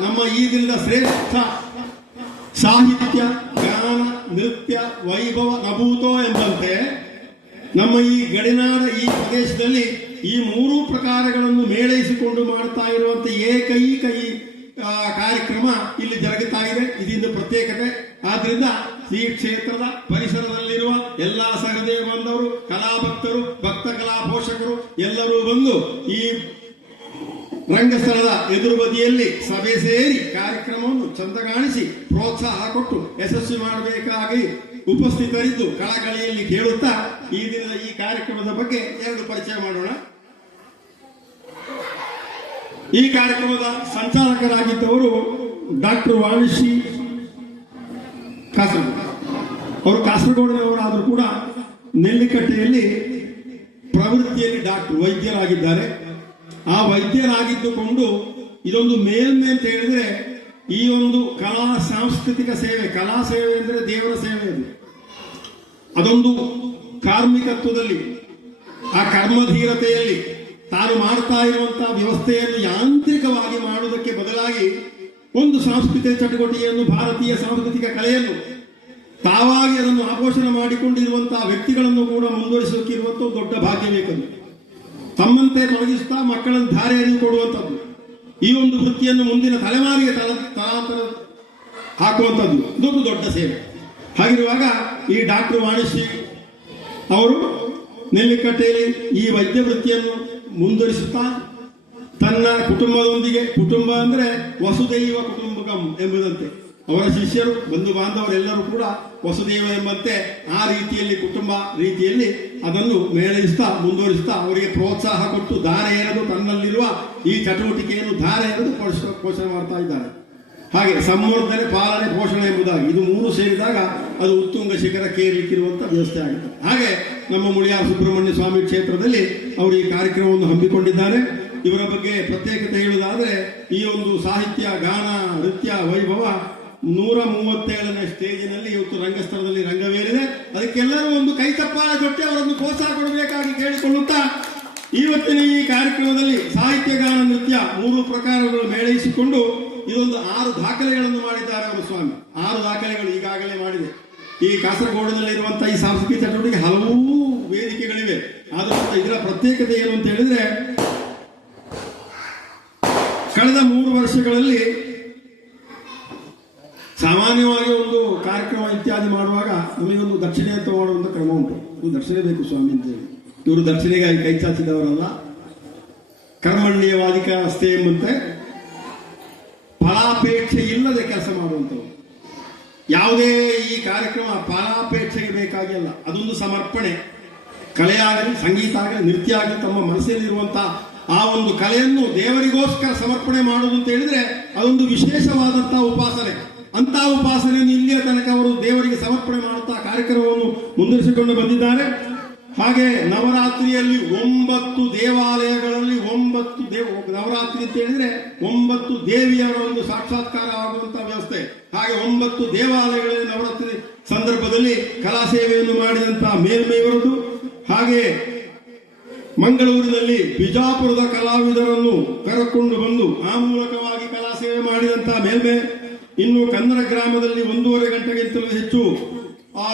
ನಮ್ಮ ಈ ದಿನದ ಶ್ರೇಷ್ಠ ಸಾಹಿತ್ಯ, ಗಾನ, ನೃತ್ಯ, ವೈಭವ ನಭೂತೋ ಎಂಬಂತೆ ನಮ್ಮ ಈ ಗಡಿನಾಡ ಈ ಪ್ರದೇಶದಲ್ಲಿ ಈ ಮೂರೂ ಪ್ರಕಾರಗಳನ್ನು ಮೇಳೈಸಿಕೊಂಡು ಮಾಡ್ತಾ ಇರುವಂತ ಏಕೈಕ ಕಾರ್ಯಕ್ರಮ ಇಲ್ಲಿ ಜರುಗುತ್ತಾ ಇದೆ. ಇದರಿಂದ ಪ್ರತ್ಯೇಕತೆ. ಆದ್ರಿಂದ ಈ ಕ್ಷೇತ್ರದ ಪರಿಸರದಲ್ಲಿರುವ ಎಲ್ಲಾ ಸಹದೇವ ಬಂದವರು, ಕಲಾಭಕ್ತರು, ಭಕ್ತ ಕಲಾ ಪೋಷಕರು ಎಲ್ಲರೂ ಬಂದು ಈ ರಂಗಸ್ಥಳದ ಎದುರು ಬದಿಯಲ್ಲಿ ಸಭೆ ಸೇರಿ ಕಾರ್ಯಕ್ರಮವನ್ನು ಚಂದಗಾಣಿಸಿ ಪ್ರೋತ್ಸಾಹ ಕೊಟ್ಟು ಯಶಸ್ವಿ ಮಾಡಬೇಕಾಗಿ ಉಪಸ್ಥಿತರಿದ್ದು ಕಳಕಳಿಯಲ್ಲಿ ಕೇಳುತ್ತಾ ಈ ದಿನದ ಈ ಕಾರ್ಯಕ್ರಮದ ಬಗ್ಗೆ ಎರಡು ಪರಿಚಯ ಮಾಡೋಣ. ಈ ಕಾರ್ಯಕ್ರಮದ ಸಂಚಾಲಕರಾಗಿದ್ದವರು ಡಾಕ್ಟರ್ ವಾಣಿಶ್ರೀ ಕಾಸರಗೋಡು. ಅವರು ಕಾಸರಗೋಡಿನವರಾದರೂ ಕೂಡ ನೆಲ್ಲಿಕಟ್ಟೆಯಲ್ಲಿ ಪ್ರವೃತ್ತಿಯಲ್ಲಿ ಡಾಕ್ಟರ್ ವೈದ್ಯರಾಗಿದ್ದಾರೆ. ಆ ವೈದ್ಯರಾಗಿದ್ದುಕೊಂಡು ಇದೊಂದು ಮೇಲ್ಮೆ ಅಂತ ಹೇಳಿದ್ರೆ ಈ ಒಂದು ಕಲಾ ಸಾಂಸ್ಕೃತಿಕ ಸೇವೆ, ಕಲಾ ಸೇವೆ ಅಂದರೆ ದೇವರ ಸೇವೆ. ಅದೊಂದು ಕಾರ್ಮಿಕತ್ವದಲ್ಲಿ, ಆ ಕರ್ಮಧೀರತೆಯಲ್ಲಿ ತಾನು ಮಾಡ್ತಾ ಇರುವಂತಹ ವ್ಯವಸ್ಥೆಯನ್ನು ಯಾಂತ್ರಿಕವಾಗಿ ಮಾಡುವುದಕ್ಕೆ ಬದಲಾಗಿ ಒಂದು ಸಾಂಸ್ಕೃತಿಕ ಚಟುವಟಿಕೆಯನ್ನು, ಭಾರತೀಯ ಸಾಂಸ್ಕೃತಿಕ ಕಲೆಯನ್ನು ತಾವಾಗಿ ಅದನ್ನು ಆಪೋಷಣ ಮಾಡಿಕೊಂಡಿರುವಂತಹ ವ್ಯಕ್ತಿಗಳನ್ನು ಕೂಡ ಮುಂದುವರಿಸೋಕಿರುವಂತಹ ದೊಡ್ಡ ಭಾಗ್ಯ ಬೇಕದು. ತಮ್ಮಂತೆ ತೊಡಗಿಸುತ್ತಾ ಮಕ್ಕಳನ್ನು ಧಾರೆ ಎಳೆದುಕೊಡುವಂಥದ್ದು, ಈ ಒಂದು ವೃತ್ತಿಯನ್ನು ಮುಂದಿನ ತಲೆಮಾರಿಗೆ ತಲಾಂತರ ಹಾಕುವಂಥದ್ದು ಇದೊಂದು ದೊಡ್ಡ ಸೇವೆ. ಹಾಗಿರುವಾಗ ಈ ಡಾಕ್ಟರ್ ವಾಣಿಶ್ರೀ ಅವರು ನೆಲ್ಲಿಕಟ್ಟೆಯಲ್ಲಿ ಈ ವೈದ್ಯ ವೃತ್ತಿಯನ್ನು ಮುಂದುವರಿಸುತ್ತಾ ತನ್ನ ಕುಟುಂಬದೊಂದಿಗೆ, ಕುಟುಂಬ ಅಂದ್ರೆ ವಸುದೈವ ಕುಟುಂಬಕಂ ಎಂಬುದಂತೆ ಅವರ ಶಿಷ್ಯರು, ಬಂಧು ಬಾಂಧವರೆಲ್ಲರೂ ಕೂಡ ವಸುದೈವ ಎಂಬಂತೆ ಆ ರೀತಿಯಲ್ಲಿ ಕುಟುಂಬ ರೀತಿಯಲ್ಲಿ ಅದನ್ನು ಮೇಳೈಸುತ್ತಾ ಮುಂದುವರಿಸುತ್ತಾ ಅವರಿಗೆ ಪ್ರೋತ್ಸಾಹ ಕೊಟ್ಟು ಧಾರೆ ಎರೆದು ತನ್ನಲ್ಲಿರುವ ಈ ಚಟುವಟಿಕೆಯನ್ನು ಧಾರೆ ಎರೆದು ಪೋಷಣೆ ಮಾಡ್ತಾ ಇದ್ದಾರೆ. ಹಾಗೆ ಸಂವರ್ಧನೆ, ಪಾಲನೆ, ಪೋಷಣೆ ಎಂಬುದಾಗಿ ಇದು ಮೂರು ಸೇರಿದಾಗ ಅದು ಉತ್ತುಂಗ ಶಿಖರಕ್ಕೇರಿಕ್ಕಿರುವಂತಹ ವ್ಯವಸ್ಥೆ ಆಗುತ್ತೆ. ಹಾಗೆ ನಮ್ಮ ಮುಳಿಯಾರ್ ಸುಬ್ರಹ್ಮಣ್ಯ ಸ್ವಾಮಿ ಕ್ಷೇತ್ರದಲ್ಲಿ ಅವರು ಈ ಕಾರ್ಯಕ್ರಮವನ್ನು ಹಮ್ಮಿಕೊಂಡಿದ್ದಾರೆ. ಇವರ ಬಗ್ಗೆ ಪ್ರತ್ಯೇಕತೆ ಹೇಳುವುದಾದರೆ ಈ ಒಂದು ಸಾಹಿತ್ಯ, ಗಾನ, ನೃತ್ಯ, ವೈಭವ 137ನೇ ಸ್ಟೇಜಿನಲ್ಲಿ ಇವತ್ತು ರಂಗಸ್ಥಳದಲ್ಲಿ ರಂಗವೇರಿದೆ. ಅದಕ್ಕೆಲ್ಲರೂ ಒಂದು ಕೈ ಚಪ್ಪಾಳೆ ತೊಟ್ಟಿ ಅವರನ್ನು ಪ್ರೋತ್ಸಾಹ ಕೊಡಬೇಕಾಗಿ ಕೇಳಿಕೊಳ್ಳುತ್ತಾ ಇವತ್ತಿನ ಈ ಕಾರ್ಯಕ್ರಮದಲ್ಲಿ ಸಾಹಿತ್ಯ, ಗಾನ, ನೃತ್ಯ ಮೂರು ಪ್ರಕಾರಗಳು ಮೇಳೈಸಿಕೊಂಡು ಇದೊಂದು 6 ದಾಖಲೆಗಳನ್ನು ಮಾಡಿದ್ದಾರೆ ಅವರು ಸ್ವಾಮಿ. 6 ದಾಖಲೆಗಳು ಈಗಾಗಲೇ ಮಾಡಿದೆ. ಈ ಕಾಸರಗೋಡಿನಲ್ಲಿರುವಂತಹ ಈ ಸಾಂಸ್ಕೃತಿಕ ಚಟುವಟಿಕೆ ಹಲವು ವೇದಿಕೆಗಳಿವೆ. ಆದರೂ ಇದರ ಪ್ರತ್ಯೇಕತೆ ಏನು ಅಂತ ಹೇಳಿದ್ರೆ ಕಳೆದ 3 ವರ್ಷಗಳಲ್ಲಿ ಸಾಮಾನ್ಯವಾಗಿ ಒಂದು ಕಾರ್ಯಕ್ರಮ ಇತ್ಯಾದಿ ಮಾಡುವಾಗ ನಮಗೊಂದು ದಕ್ಷಿಣೆ ಅಂತ ಮಾಡುವಂತ ಕ್ರಮ ಉಂಟು. ಇದು ದಕ್ಷಿಣೆ ಬೇಕು ಸ್ವಾಮಿ ಅಂತ ಹೇಳಿ ಇವರು ದಕ್ಷಿಣೆಗಾಗಿ ಕೈ ಚಾಚಿದವರಲ್ಲ. ಕರ್ಮಣ್ಯವಾದಿಕ ಅಷ್ಟೇ ಎಂಬಂತೆ ಫಲಾಪೇಕ್ಷೆ ಇಲ್ಲದೆ ಕೆಲಸ ಮಾಡುವಂಥವ್ರು. ಯಾವುದೇ ಈ ಕಾರ್ಯಕ್ರಮ ಫಲಾಪೇಕ್ಷೆಗೆ ಬೇಕಾಗಿ ಅಲ್ಲ, ಅದೊಂದು ಸಮರ್ಪಣೆ. ಕಲೆಯಾಗಲಿ, ಸಂಗೀತ ಆಗಲಿ, ನೃತ್ಯ ಆಗಲಿ, ತಮ್ಮ ಮನಸ್ಸಲ್ಲಿರುವಂತಹ ಆ ಒಂದು ಕಲೆಯನ್ನು ದೇವರಿಗೋಸ್ಕರ ಸಮರ್ಪಣೆ ಮಾಡುವುದು ಅಂತ ಹೇಳಿದ್ರೆ ಅದೊಂದು ವಿಶೇಷವಾದಂತಹ ಉಪಾಸನೆ. ಅಂತ ಉಪಾಸನೆಯನ್ನು ಇಲ್ಲಿಯ ತನಕ ಅವರು ದೇವರಿಗೆ ಸಮರ್ಪಣೆ ಮಾಡುತ್ತಾ ಕಾರ್ಯಕ್ರಮವನ್ನು ಮುಂದುವರಿಸಿಕೊಂಡು ಬಂದಿದ್ದಾರೆ. ಹಾಗೆ ನವರಾತ್ರಿಯಲ್ಲಿ 9 ದೇವಾಲಯಗಳಲ್ಲಿ 9 ನವರಾತ್ರಿ ಅಂತ ಹೇಳಿದ್ರೆ 9 ದೇವಿಯರ ಒಂದು ಸಾಕ್ಷಾತ್ಕಾರ ಆಗುವಂತಹ ವ್ಯವಸ್ಥೆ. ಹಾಗೆ 9 ದೇವಾಲಯಗಳಲ್ಲಿ ನವರಾತ್ರಿ ಸಂದರ್ಭದಲ್ಲಿ ಕಲಾ ಸೇವೆಯನ್ನು ಮಾಡಿದಂತಹ ಮೇಲ್ಮೆಯವರದು. ಹಾಗೆ ಮಂಗಳೂರಿನಲ್ಲಿ ಬಿಜಾಪುರದ ಕಲಾವಿದರನ್ನು ಕರೆಕೊಂಡು ಬಂದು ಆ ಮೂಲಕವಾಗಿ ಕಲಾ ಸೇವೆ ಮಾಡಿದಂತಹ ಮೇಲ್ಮೆ. ಇನ್ನು ಕನ್ನಡ ಗ್ರಾಮದಲ್ಲಿ 1.5 ಗಂಟೆಗಿಂತಲೂ ಹೆಚ್ಚು ಆ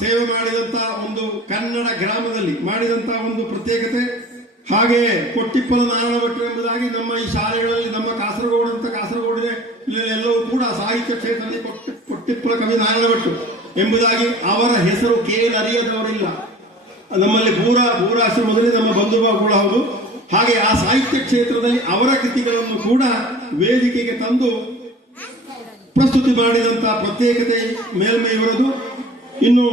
ಸೇವೆ ಮಾಡಿದಂತಹ ಒಂದು ಕನ್ನಡ ಗ್ರಾಮದಲ್ಲಿ ಮಾಡಿದಂತಹ ಒಂದು ಪ್ರತ್ಯೇಕತೆ. ಹಾಗೆ ಕೊಟ್ಟಿಪ್ಪಲ ನಾರಾಯಣ ಭಟ್ರು ಎಂಬುದಾಗಿ ನಮ್ಮ ಈ ಶಾಲೆಗಳಲ್ಲಿ, ನಮ್ಮ ಕಾಸರಗೋಡು ಅಂತ ಕಾಸರಗೋಡಿದೆ ಎಲ್ಲವೂ ಕೂಡ ಸಾಹಿತ್ಯ ಕ್ಷೇತ್ರದಲ್ಲಿ ಕೊಟ್ಟಿಪ್ಪಲ ಕವಿ ನಾರಾಯಣ ಭಟ್ರು ಎಂಬುದಾಗಿ ಅವರ ಹೆಸರು ಕೇಳರಿಯದವರಿಲ್ಲ. ನಮ್ಮಲ್ಲಿ ಭೂರಾಶ್ರಮದಲ್ಲಿ ನಮ್ಮ ಬಂಧುವ ಕೂಡ ಹೌದು. ಹಾಗೆ ಆ ಸಾಹಿತ್ಯ ಕ್ಷೇತ್ರದಲ್ಲಿ ಅವರ ಕೃತಿಗಳನ್ನು ಕೂಡ ವೇದಿಕೆಗೆ ತಂದು ಪ್ರಸ್ತುತಿ ಮಾಡಿದಂತಹ ಪ್ರತ್ಯೇಕತೆ ಮೇಲ್ಮೈ ಇವರದು. ಇನ್ನು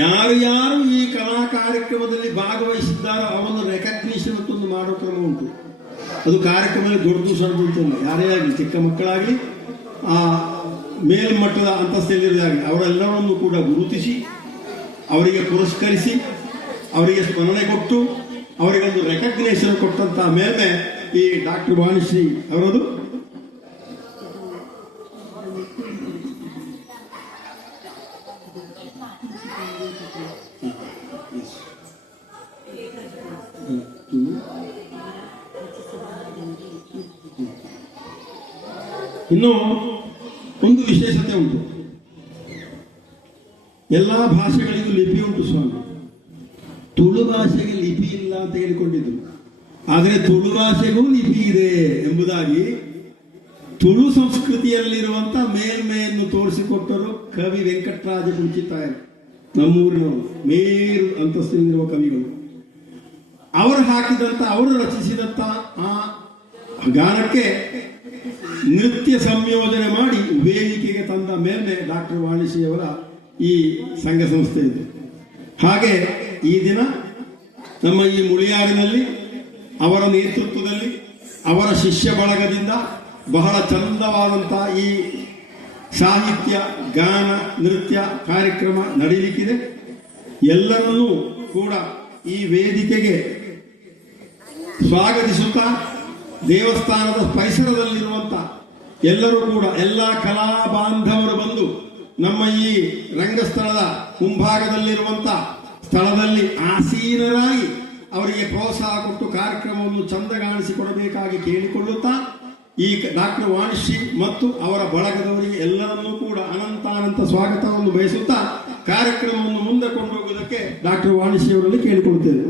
ಯಾರು ಈ ಕಲಾ ಕಾರ್ಯಕ್ರಮದಲ್ಲಿ ಭಾಗವಹಿಸಿದ್ದಾರೋ ಅವರನ್ನು ರೆಕಗ್ನಿಷನ್ ಅಂತೊಂದು ಮಾಡೋ ಕ್ರಮ ಉಂಟು. ಅದು ಕಾರ್ಯಕ್ರಮದಲ್ಲಿ ದೊಡ್ಡದು ಸಣ್ಣದು ಅಂತಲ್ಲ, ಯಾರೇ ಆಗಲಿ, ಚಿಕ್ಕ ಮಕ್ಕಳಾಗಲಿ, ಆ ಮೇಲ್ಮಟ್ಟದ ಅಂತಸ್ತಲ್ಲಿರೋದಾಗಲಿ ಅವರೆಲ್ಲರನ್ನು ಕೂಡ ಗುರುತಿಸಿ ಅವರಿಗೆ ಪುರಸ್ಕರಿಸಿ ಅವರಿಗೆ ಸ್ಮರಣೆ ಕೊಟ್ಟು ಅವರಿಗೊಂದು ರೆಕಗ್ನೇಷನ್ ಕೊಟ್ಟಂತಹ ಮೇಲ್ಮೆ ಈ ಡಾಕ್ಟರ್ ವಾಣಿಶ್ರೀ ಅವರದು. ಇನ್ನು ಒಂದು ವಿಶೇಷತೆ ಉಂಟು. ಎಲ್ಲ ಭಾಷೆಗಳಿಗೂ ಲಿಪಿ ಉಂಟು ಸ್ವಾಮಿ. ತುಳು ಭಾಷೆಗೆ ಲಿಪಿ ಇಲ್ಲ ಅಂತ ಹೇಳಿಕೊಂಡಿದ್ರು. ಆದರೆ ತುಳು ಭಾಷೆಗೂ ಲಿಪಿ ಇದೆ ಎಂಬುದಾಗಿ ತುಳು ಸಂಸ್ಕೃತಿಯಲ್ಲಿರುವಂತ ಮೇಲ್ಮೆಯನ್ನು ತೋರಿಸಿಕೊಟ್ಟರು ಕವಿ ವೆಂಕಟರಾಜ ಕುಂಚಿತಾಯರು, ನಮ್ಮೂರಿನವರು, ಮೇರು ಅಂತಸ್ತಿರುವ ಕವಿಗಳು. ಅವರು ಹಾಕಿದಂತ, ಅವರು ರಚಿಸಿದಂತ ಆ ಗಾನಕ್ಕೆ ನೃತ್ಯ ಸಂಯೋಜನೆ ಮಾಡಿ ವೇದಿಕೆಗೆ ತಂದ ಮೇಲ್ಮೆ ಡಾಕ್ಟರ್ ವಾಣಿಶ್ರೀಯವರ ಈ ಸಂಘ ಸಂಸ್ಥೆ ಇದೆ. ಹಾಗೆ ಈ ದಿನ ನಮ್ಮ ಈ ಮುಳಿಯಾಡಿನಲ್ಲಿ ಅವರ ನೇತೃತ್ವದಲ್ಲಿ ಅವರ ಶಿಷ್ಯ ಬಳಗದಿಂದ ಬಹಳ ಚಂದವಾದಂತಹ ಈ ಸಾಹಿತ್ಯ, ಗಾನ, ನೃತ್ಯ ಕಾರ್ಯಕ್ರಮ ನಡೀಲಿಕ್ಕಿದೆ. ಎಲ್ಲರನ್ನೂ ಕೂಡ ಈ ವೇದಿಕೆಗೆ ಸ್ವಾಗತಿಸುತ್ತಾ ದೇವಸ್ಥಾನದ ಪರಿಸರದಲ್ಲಿರುವಂತ ಎಲ್ಲರೂ ಕೂಡ, ಎಲ್ಲ ಕಲಾ ಬಾಂಧವರು ಬಂದು ನಮ್ಮ ಈ ರಂಗಸ್ಥಳದ ಮುಂಭಾಗದಲ್ಲಿರುವಂತ ಸ್ಥಳದಲ್ಲಿ ಆಸೀನರಾಗಿ ಅವರಿಗೆ ಪ್ರೋತ್ಸಾಹ ಕೊಟ್ಟು ಕಾರ್ಯಕ್ರಮವನ್ನು ಚಂದಗಾಣಿಸಿಕೊಡಬೇಕಾಗಿ ಕೇಳಿಕೊಳ್ಳುತ್ತಾ ಈ ಡಾಕ್ಟರ್ ವಾಣಿಶ್ರೀ ಮತ್ತು ಅವರ ಬಳಗದವರಿಗೆ ಎಲ್ಲರನ್ನೂ ಕೂಡ ಅನಂತ ಸ್ವಾಗತವನ್ನು ಬಯಸುತ್ತಾ ಕಾರ್ಯಕ್ರಮವನ್ನು ಮುಂದೆ ಕೊಂಡೋಗುವುದಕ್ಕೆ ಡಾಕ್ಟರ್ ವಾಣಿಶ್ರೀ ಅವರಲ್ಲಿ ಕೇಳಿಕೊಳ್ಳುತ್ತೇವೆ.